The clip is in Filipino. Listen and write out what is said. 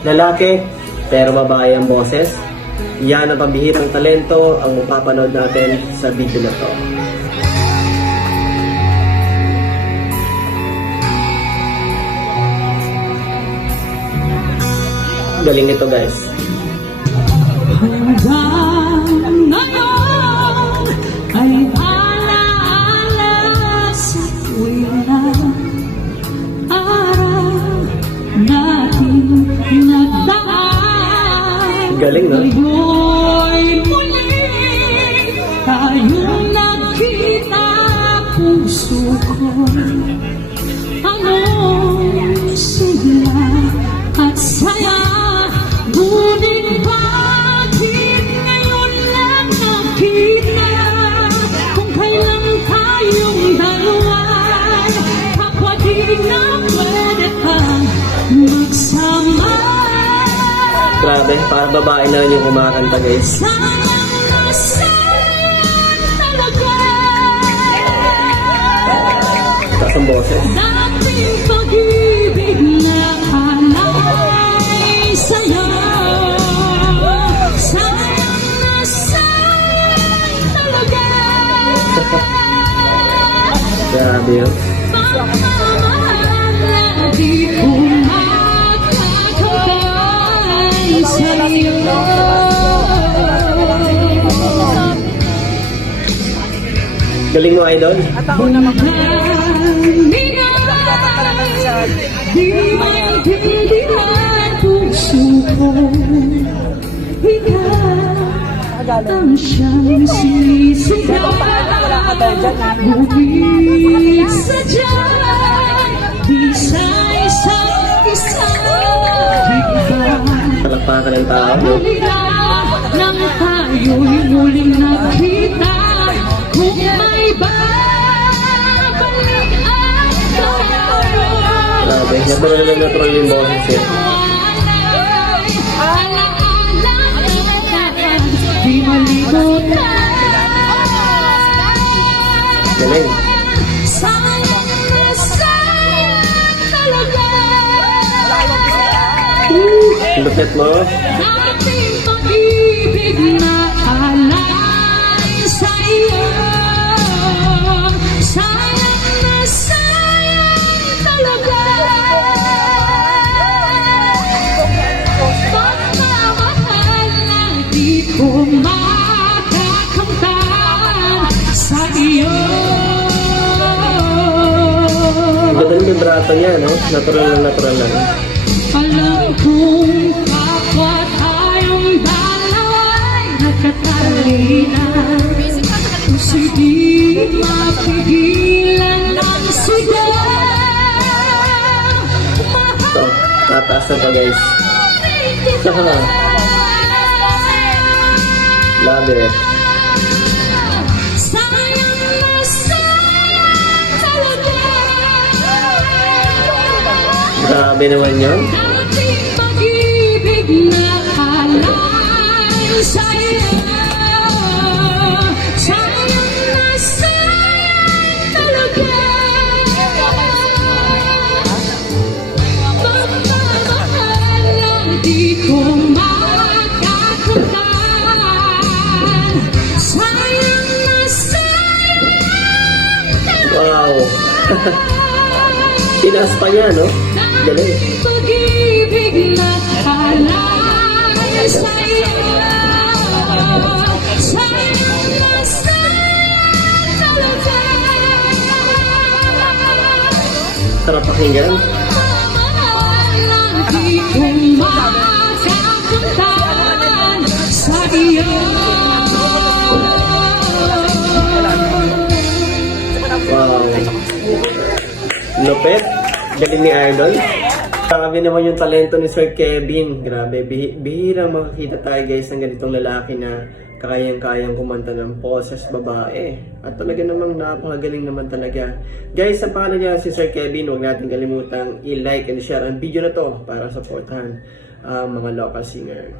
Lalaki, pero babae ang boses. Yan ang pambihirang talento ang mapapanood natin sa video na to. Galing nito guys. Galing, no? Ngayon'y muli tayong nagkita puso ko. Grabe, para babae na yung kumakanta guys. Taas ang boses. Dating pag-ibig na alay sa'yo Sayang na sayang talaga Grabe yun. Pagmamahal na di ko Galing mo idol. Di maintindihan puso ko Ikaw ang siyang Ngunit sadya'y Palakpakan ng tao. No? Halina nang tayo'y muling nakita Kung may babalik ang tayo Grabe, natural na natural. Sayang Ang lupit mo. Dating pag-ibig na alay sa iyo Sayang na sayang talaga Pagmamahal na di ko makakamtan sa iyo Ang ganda ng vibrato niya, no? Natural na natural lang. Alam kong tataas na pa guys. Love it. Sayang na sayang talaga Grabe naman yun. Dating pag-ibig na alay sa'yo Wow. Tinaas pa niya, no? Galing. Pag-ibig na Lupit. Galing ni Idol. Grabe naman yung talento ni Sir Kevin. Grabe. Bihi- bihirang makakita tayo guys ng ganitong lalaki na kakayang-kayang kumanta ng poses babae. At talaga namang napakagaling naman talaga. Guys, sa pangalan niya si Sir Kevin, huwag natin kalimutang i-like and share ang video na to para supportahan ang mga local singer.